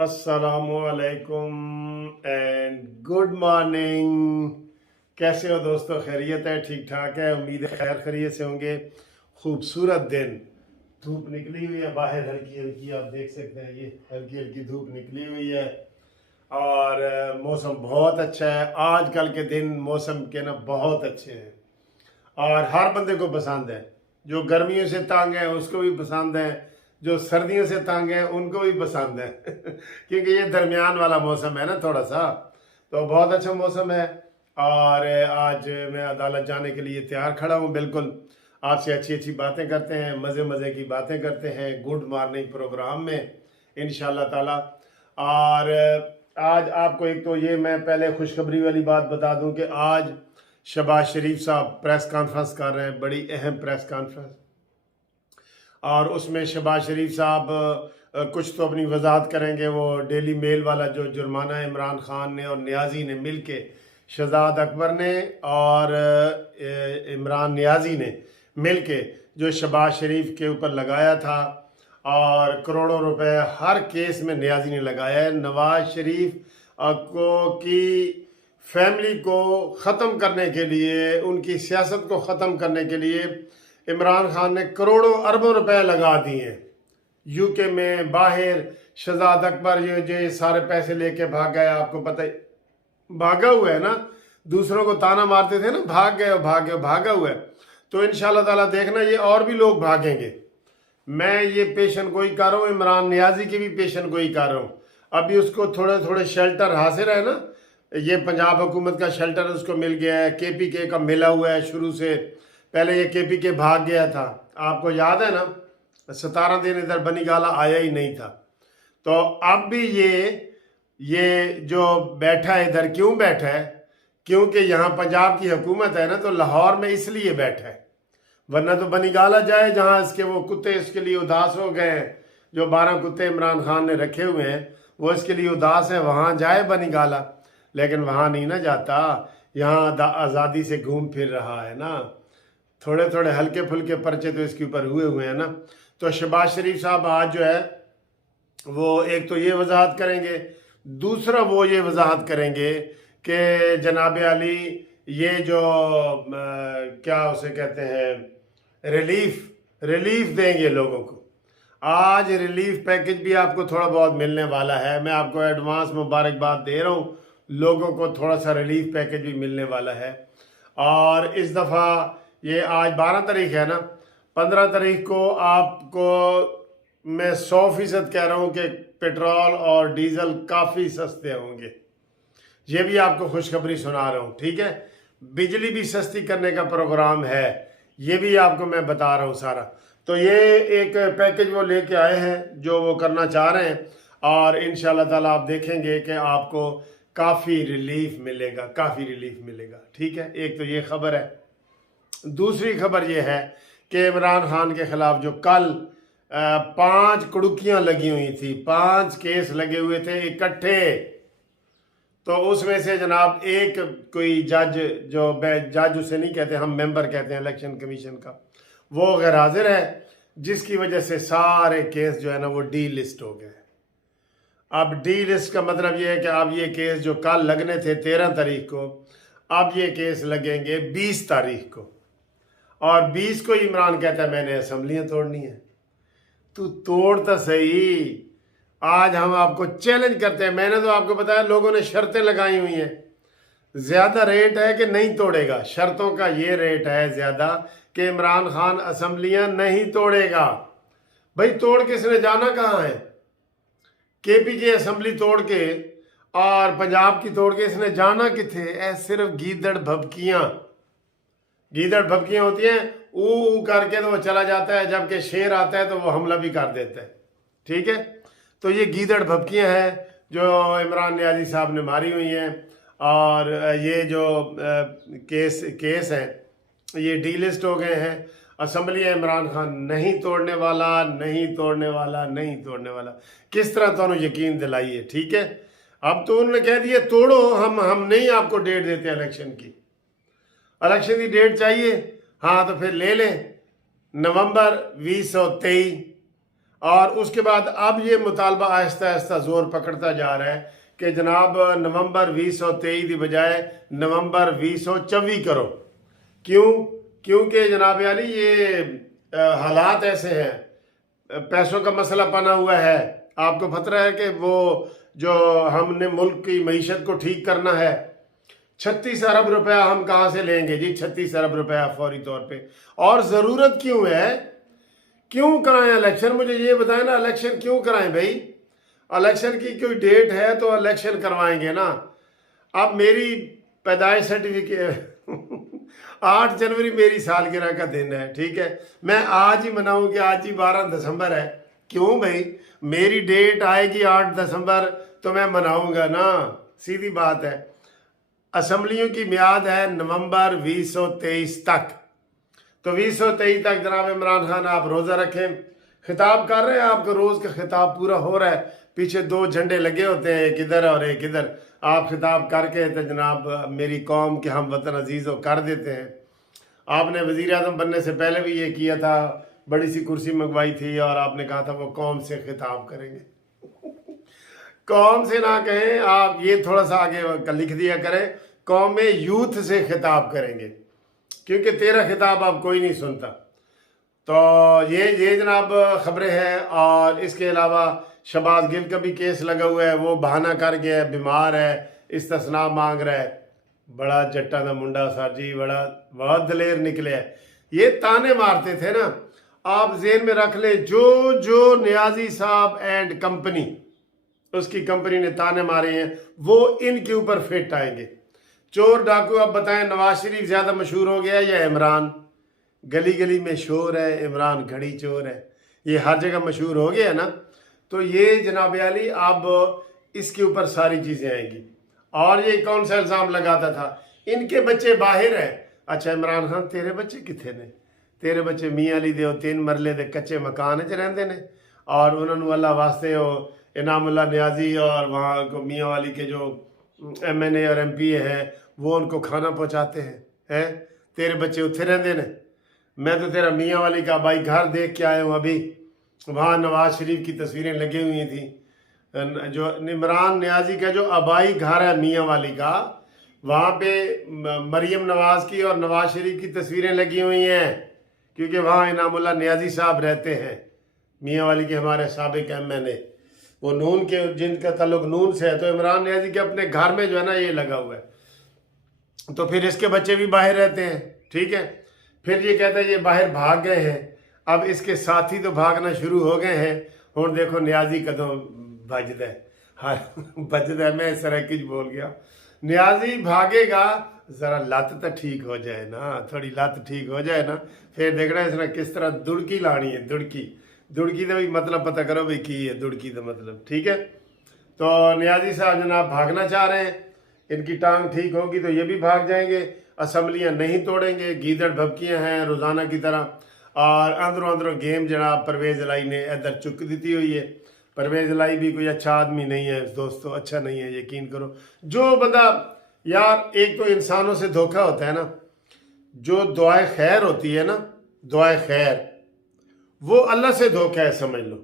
अस्सलामुअलैकुम and good morning. कैसे हो दोस्तों? खैरियत है? ठीक ठाक है? उम्मीद है खैर खैरियत से होंगे। खूबसूरत दिन, धूप निकली हुई है बाहर, हल्की हल्की आप देख सकते हैं, ये हल्की हल्की धूप निकली हुई है। और मौसम बहुत अच्छा है। आजकल के दिन मौसम के ना बहुत अच्छे हैं और हर बंदे को पसंद है। जो गर्मियों से तंग है उसको भी पसंद है, जो सर्दियों से तंग है उनको भी पसंद है क्योंकि ये दरमियान वाला मौसम है ना थोड़ा सा, तो बहुत अच्छा मौसम है। और आज मैं अदालत जाने के लिए तैयार खड़ा हूँ। बिल्कुल आपसे अच्छी अच्छी बातें करते हैं, मज़े मज़े की बातें करते हैं गुड मॉर्निंग प्रोग्राम में इंशाल्लाह ताला। और आज आपको एक तो ये मैं पहले खुशखबरी वाली बात बता दूं कि आज शहबाज शरीफ साहब प्रेस कॉन्फ्रेंस कर रहे हैं, बड़ी अहम प्रेस कॉन्फ्रेंस। और उसमें शहबाज शरीफ साहब कुछ तो अपनी वजाहत करेंगे। वो डेली मेल वाला जो जुर्माना इमरान खान ने और न्याजी ने मिल के, शहजाद अकबर ने और इमरान न्याजी ने मिल के जो शहबाज शरीफ के ऊपर लगाया था, और करोड़ों रुपए हर केस में न्याजी ने लगाया है। नवाज शरीफ को की फैमिली को ख़त्म करने के लिए, उनकी सियासत को ख़त्म करने के लिए इमरान खान ने करोड़ों अरबों रुपए लगा दिए हैं। यूके में बाहर शहजाद अकबर ये सारे पैसे लेके भाग गया, आपको पता ही, भागा हुआ है ना। दूसरों को ताना मारते थे ना, भाग गए भाग गए, भागा हुआ है। तो इंशाल्लाह ताला देखना ये और भी लोग भागेंगे। मैं ये पेशन गोई कर रहा हूँ, इमरान नियाजी की भी पेशन गोई कर रहा हूँ। अभी उसको थोड़े थोड़े शेल्टर हासिल है ना, ये पंजाब हुकूमत का शेल्टर उसको मिल गया है, केपीके का मिला हुआ है शुरू से। पहले ये केपीके भाग गया था, आपको याद है ना, 17 दिन इधर बनीगाला आया ही नहीं था। तो अब भी ये जो बैठा है इधर, क्यों बैठा है? क्योंकि यहाँ पंजाब की हुकूमत है ना, तो लाहौर में इसलिए बैठा है। वरना तो बनीगाला जाए, जहाँ इसके वो कुत्ते इसके लिए उदास हो गए हैं, जो 12 कुत्ते इमरान खान ने रखे हुए हैं वो इसके लिए उदास है, वहाँ जाए बनीगाला। लेकिन वहाँ नहीं ना जाता, यहाँ आज़ादी से घूम फिर रहा है ना। थोड़े थोड़े हल्के फुल्के पर्चे तो इसके ऊपर हुए हुए हैं ना। तो शहबाज शरीफ साहब आज जो है वो एक तो ये वजाहत करेंगे, दूसरा वो ये वजाहत करेंगे कि जनाब अली ये जो क्या उसे कहते हैं, रिलीफ देंगे लोगों को। आज रिलीफ पैकेज भी आपको थोड़ा बहुत मिलने वाला है। मैं आपको एडवांस मुबारकबाद दे रहा हूँ, लोगों को थोड़ा सा रिलीफ पैकेज भी मिलने वाला है। और इस दफ़ा ये आज 12 तारीख है ना, 15 तारीख को आपको मैं 100% कह रहा हूँ कि पेट्रोल और डीजल काफ़ी सस्ते होंगे। ये भी आपको खुशखबरी सुना रहा हूँ, ठीक है। बिजली भी सस्ती करने का प्रोग्राम है, ये भी आपको मैं बता रहा हूँ सारा। तो ये एक पैकेज वो लेके आए हैं जो वो करना चाह रहे हैं, और इंशाल्लाह ताला आप देखेंगे कि आपको काफ़ी रिलीफ मिलेगा, काफ़ी रिलीफ मिलेगा, ठीक है। एक तो ये खबर है। दूसरी खबर ये है कि इमरान खान के खिलाफ जो कल 5 कुड़ुकियाँ लगी हुई थी, 5 केस लगे हुए थे इकट्ठे, तो उसमें से जनाब एक कोई जज, जो जज उसे नहीं कहते, हम मेंबर कहते हैं इलेक्शन कमीशन का, वो गैर हाजिर है, जिसकी वजह से सारे केस जो है ना वो डी लिस्ट हो गए। अब डी लिस्ट का मतलब ये है कि अब ये केस जो कल लगने थे 13 तारीख को, अब ये केस लगेंगे 20 तारीख को। और 20 को इमरान कहता है मैंने असम्बलियाँ तोड़नी है। तू तोड़ तो सही, आज हम आपको चैलेंज करते हैं। मैंने तो आपको बताया, लोगों ने शर्तें लगाई हुई हैं। ज्यादा रेट है कि नहीं तोड़ेगा, शर्तों का ये रेट है ज्यादा कि इमरान खान असम्बलियां नहीं तोड़ेगा। भाई तोड़ के इसने जाना कहाँ है? केपी की असम्बली तोड़ के और पंजाब की तोड़ के इसने जाना किथे? सिर्फ गीदड़ भभकियां होती हैं, ऊ करके तो वो चला जाता है, जबकि शेर आता है तो वो हमला भी कर देता है, ठीक है। तो ये गीदड़ भभकियां हैं जो इमरान नियाजी साहब ने मारी हुई हैं। और ये जो केस हैं ये डी लिस्ट हो गए हैं। असम्बली इमरान खान नहीं तोड़ने वाला, नहीं तोड़ने वाला, नहीं तोड़ने वाला। किस तरह तो यकीन दिलाइए, ठीक है। अब तो उन्होंने कह दिया तोड़ो, हम नहीं आपको डेट देते इलेक्शन की डेट चाहिए, हाँ तो फिर ले लें, नवंबर 2023। और उसके बाद अब ये मुतालबा आहिस्ता आहिस्ता जोर पकड़ता जा रहा है कि जनाब नवंबर 2023 की बजाय नवंबर 2024 करो। क्यों? क्योंकि जनाब यानी ये हालात ऐसे हैं, पैसों का मसला बना हुआ है। आपको पता है कि वो जो हमने मुल्क की मईशत को ठीक करना है, 36 अरब रुपया हम कहाँ से लेंगे जी? 36 अरब रुपया फौरी तौर पे। और ज़रूरत क्यों है? क्यों कराएं इलेक्शन? मुझे ये बताएं ना, इलेक्शन क्यों कराएं भाई? इलेक्शन की कोई डेट है तो इलेक्शन करवाएंगे ना। अब मेरी पैदाइश सर्टिफिकेट 8 जनवरी मेरी सालगिरह का दिन है, ठीक है। मैं आज ही मनाऊं कि आज ही 12 दिसंबर है? क्यों भाई? मेरी डेट आएगी 8 दिसंबर तो मैं मनाऊंगा ना, सीधी बात है। असम्बलियों की मियाद है नवंबर 2023 तक, तो 2023 तक जनाब इमरान खान आप रोज़ा रखें। खिताब कर रहे हैं, आपका रोज़ का खिताब पूरा हो रहा है, पीछे 2 झंडे लगे होते हैं, एक इधर और एक इधर। आप खिताब करके तो जनाब मेरी कौम के हम वतन अजीज़ों कर देते हैं। आपने वज़ीर आज़म बनने से पहले भी ये किया था, बड़ी सी कुर्सी मंगवाई थी और आपने कहा था वो कौम से खिताब करेंगे। कौम से ना कहें आप, ये थोड़ा सा आगे लिख दिया करें, कौम में यूथ से खिताब करेंगे, क्योंकि तेरा खिताब अब कोई नहीं सुनता। तो ये जनाब खबरें हैं। और इसके अलावा शहबाज गिल का भी केस लगा हुआ है, वो बहाना कर गया है, बीमार है, इस्तिस्ना मांग रहा है। बड़ा जट्टा का मुंडा सर जी, बड़ा बहुत दलेर निकले है। ये ताने मारते थे ना, आप जेन में रख ले, जो नियाजी साहब एंड कंपनी, उसकी कंपनी ने ताने मारे हैं, वो इनके ऊपर फिट आएंगे। चोर डाकू, अब बताएं नवाज शरीफ ज्यादा मशहूर हो गया या इमरान? गली गली में शोर है, इमरान घड़ी चोर है, ये हर जगह मशहूर हो गया ना। तो ये जनाब अली अब इसके ऊपर सारी चीजें आएंगी। और ये कौन सा इल्जाम लगाता था? इनके बच्चे बाहर हैं। अच्छा इमरान खान, तेरे बच्चे कितने ने? तेरे बच्चे मियाँ अली दे 3 मरले दे कच्चे मकान च रहते ने, और उन्होंने अल्लाह वास्ते वो इनामुल्ला न्याजी और वहाँ को मियाँ वाली के जो MNA और MP हैं वो उनको खाना पहुँचाते हैं। तेरे बच्चे उत्थे रहते ने। मैं तो तेरा मियाँ वाली का भाई घर देख के आया हूँ अभी, वहाँ नवाज शरीफ की तस्वीरें लगी हुई थी। जो इमरान नियाजी का जो आबाई घर है मियाँ वाली का, वहाँ पे मरियम नवाज की और नवाज शरीफ की तस्वीरें लगी हुई हैं, क्योंकि वहाँ इनामुल्ला नियाजी साहब रहते हैं, मियाँ वाली के हमारे साबिक MNA, वो नून के, जिनका ताल्लुक नून से है। तो इमरान नियाजी के अपने घर में जो है ना ये लगा हुआ है। तो फिर इसके बच्चे भी बाहर रहते हैं, ठीक है। फिर ये कहता है ये बाहर भाग गए हैं, अब इसके साथी तो भागना शुरू हो गए हैं। और देखो नियाजी कदों बजदा है, हाँ बजदा है, मैं सराकिज बोल गया। नियाजी भागेगा, जरा लत तो ठीक हो जाए ना, थोड़ी लत ठीक हो जाए ना, फिर देखना इसने किस तरह दुड़की लानी है। दुड़की का भी मतलब पता करो भाई की है दुड़की का मतलब, ठीक है। तो नियाजी साहब जनाब भागना चाह रहे हैं, इनकी टांग ठीक होगी तो ये भी भाग जाएंगे। असम्बलियाँ नहीं तोड़ेंगे, गीदड़ भबकियाँ हैं रोज़ाना की तरह। और अंदरों गेम जनाब परवेज़ इलाई ने इधर चुक दी हुई है। परवेज़ इलाई भी कोई अच्छा आदमी नहीं है दोस्तों, अच्छा नहीं है, यकीन करो। जो बंदा, यार एक तो इंसानों से धोखा होता है ना, जो दुआए खैर होती है ना, दुआए खैर, वो अल्लाह से धोखा है समझ लो।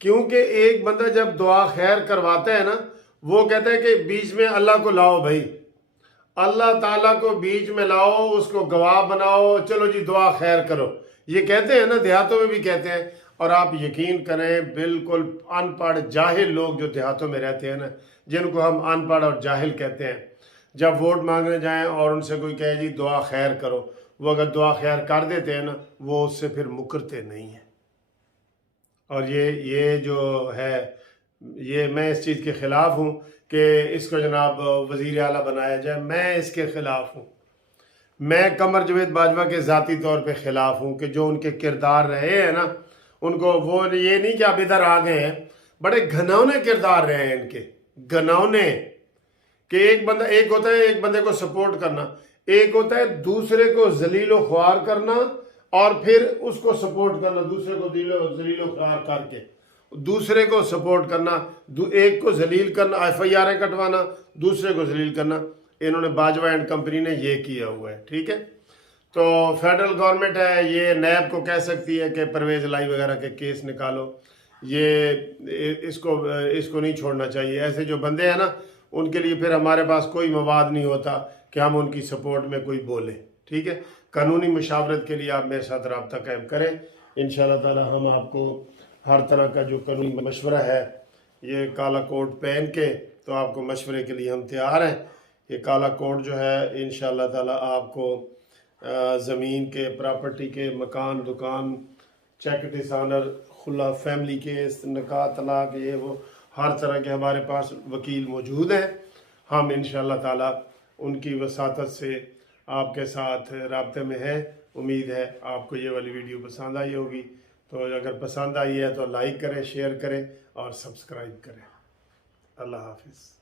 क्योंकि एक बंदा जब दुआ खैर करवाता है ना, वो कहता है कि बीच में अल्लाह को लाओ भाई, अल्लाह ताला को बीच में लाओ, उसको गवाह बनाओ, चलो जी दुआ खैर करो, ये कहते हैं ना, देहातों में भी कहते हैं। और आप यकीन करें, बिल्कुल अनपढ़ जाहिल लोग जो देहातों में रहते हैं ना, जिनको हम अनपढ़ और जाहिल कहते हैं, जब वोट मांगने जाएं और उनसे कोई कहे जी दुआ खैर करो, वो अगर दुआ खैर कर देते हैं ना, वो उससे फिर मुकरते नहीं हैं। और ये जो है, ये मैं इस चीज़ के ख़िलाफ़ हूँ कि इसको जनाब वज़ीर आला बनाया जाए, मैं इसके ख़िलाफ़ हूँ। मैं कमर जवेद बाजवा के ज़ाती तौर पे ख़िलाफ़ हूँ कि जो उनके किरदार रहे हैं ना, उनको वो ये नहीं कि अब इधर आ गए हैं, बड़े घनौने किरदार रहे हैं इनके, घनौने। कि एक बंदा, एक होता है एक बंदे को सपोर्ट करना, एक होता है दूसरे को जलीलो ख्वार करना और फिर उसको सपोर्ट करना, दूसरे को जलीलो ख्वार करके दूसरे को सपोर्ट करना, एक को जलील करना, FIR कटवाना, दूसरे को जलील करना। इन्होंने बाजवा एंड कंपनी ने ये किया हुआ है, ठीक है। तो फेडरल गवर्नमेंट है, ये नैब को कह सकती है कि परवेज़ इलाई वगैरह के केस निकालो, इसको नहीं छोड़ना चाहिए। ऐसे जो बंदे हैं ना, उनके लिए फिर हमारे पास कोई मवाद नहीं होता कि हम उनकी सपोर्ट में कोई बोले। ठीक है, कानूनी मशावरत के लिए आप मेरे साथ रब्ता कायम करें। इंशाल्लाह ताला हम आपको हर तरह का जो कानूनी मशवरा है, ये काला कोट पहन के तो आपको मशवरे के लिए हम तैयार हैं। ये काला कोट जो है इंशाल्लाह ताला आपको ज़मीन के, प्रॉपर्टी के, मकान, दुकान, चेक डिसानर, खुला, फैमिली केस, निकाह, तलाक, ये वो हर तरह के हमारे पास वकील मौजूद हैं। हम इंशाल्लाह ताला उनकी वसातत से आपके साथ राब्ते में हैं। उम्मीद है आपको ये वाली वीडियो पसंद आई होगी। तो अगर पसंद आई है तो लाइक करें, शेयर करें और सब्सक्राइब करें। अल्लाह हाफिज़।